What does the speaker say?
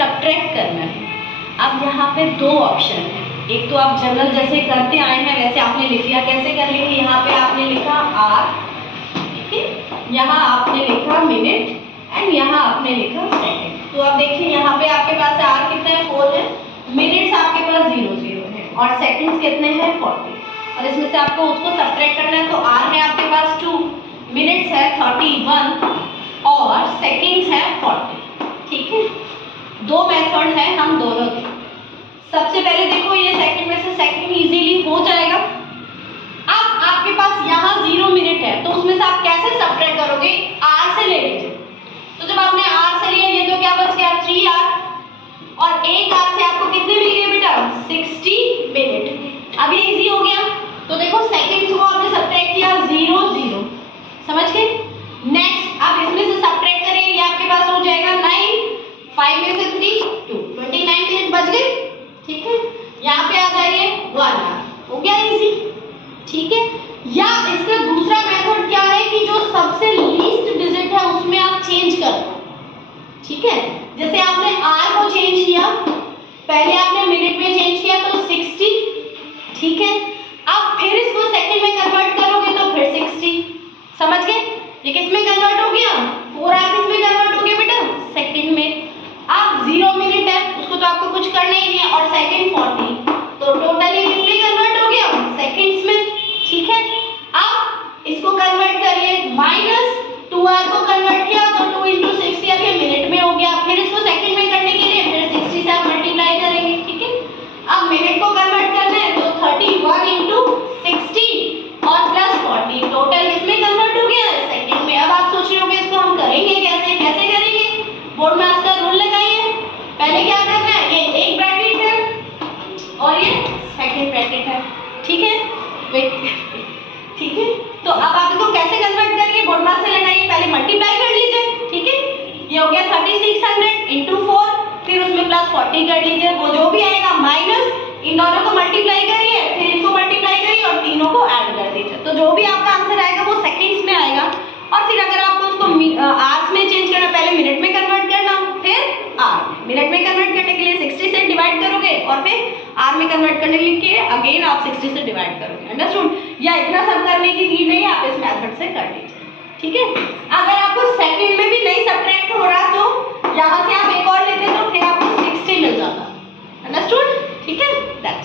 Subtract करना है। अब यहाँ पे दो ऑप्शन है, एक तो आप जनरल जैसे करते आए हैं वैसे आपने लिख लिया, कैसे कर लेंगे, यहाँ पे आपने लिखा आर, ठीक है, यहाँ आपने लिखा मिनट एंड यहाँ आपने लिखा सेकंड। तो अब देखिए यहाँ पे आपके पास आर कितना है 4 है, मिनट्स आपके पास 00 है और सेकंड्स कितने हैं 40, और इसमें से आपको उसको सब्ट्रैक्ट करना है। तो आर है आपके पास 2, मिनट्स है 31 और सेकंड्स है 40, ठीक है। दो मेथड है हम दोनों के। सबसे पहले देखो ये सेकंड में से सेकंड इजीली हो जाएगा। अब आपके पास यहाँ 0 मिनट है तो उसमें से आप कैसे सब्ट्रैक्ट करोगे, आर से ले लीजिए। तो जब आपने आर से लिया ये तो क्या बच गया 3R और एक आर से आपको कितने मिल गए बेटा 60 मिनट। अब ये इजी हो गया। तो देखो सेकंड्स को आपने सब्ट्रैक्ट किया 0 0, समझ गए। नेक्स्ट आप इसमें से सब्ट्रैक्ट करिए, ये आपके पास हो जाएगा 9, 5 में से 3 2, 29 मिनट बच गए, ठीक है। यहाँ पे आ जाइए 1 आवर, हो गया इजी, ठीक है। या इसका दूसरा मेथड क्या है कि जो सबसे लीस्ट डिजिट है उसमें आप चेंज करो, ठीक है। जैसे आपने आर को चेंज किया, पहले आपने मिनट में चेंज किया तो 60, ठीक है। अब फिर इसको सेकंड में कन्वर्ट करोगे तो फिर 60, समझ गए। ये किस में कन्वर्ट हो गया 4 आर किस में कन्वर्ट हो गया बेटा सेकंड में। अब 0 मिनट है उसको तो आपको कुछ करना ही नहीं है और सेकंड 40, तो टोटली किसमें कन्वर्ट हो गया सेकंड्स में, ठीक है। अब इसको कन्वर्ट करिए, -2R को कन्वर्ट किया तो 2 × 60 आपके मिनट में हो गया। फिर इसको सेकंड में करने के लिए फिर 60 से आप मल्टीप्लाई करेंगे, ठीक है। अब मिनट को कन्वर्ट करना है तो 31 × 60 और +40, टोटल किसमें कन्वर्ट हो गया सेकंड में। अब आप सोच रहे होंगे इसको हम करेंगे कैसे, कैसे करेंगे, बोर्ड में इसका रूल लगाइए। पहले क्या करना है, ये एक ब्रैकेट है और ये सेकंड ब्रैकेट है, ठीक है। वेट, ठीक है। तो अब आप इसको कैसे कन्वर्ट करेंगे, बोर्ड में से लगाइए, पहले मल्टीप्लाई कर लीजिए, ठीक है। ये हो गया 3600 × 4, फिर उसमें +40 कर लीजिए, वो जो भी आएगा माइनस, इन दोनों को मल्टीप्लाई करिए, फिर इनको मल्टीप्लाई करिए और तीनों को ऐड कर दीजिए। तो जो भी आपका आंसर आएगा वो सेकंड्स में आएगा। और फिर अगर आपको उसको आवर्स में चेंज करना, पहले मिनट में कन्वर्ट करना, फिर आर में। मिनट में कन्वर्ट करने के लिए 60 से डिवाइड करोगे और फिर आर में कन्वर्ट करने के लिए अगेन आप 60 से डिवाइड करोगे, अंडरस्टूड। या इतना सब करने की नीड नहीं है, आप इस मेथड से कर लीजिए, ठीक है। अगर आपको सेकंड में भी नहीं सब्ट्रैक्ट हो रहा तो यहाँ से आप एक और लेते तो फिर आपको 60 मिल जाता, अंडरस्टूड, ठीक है।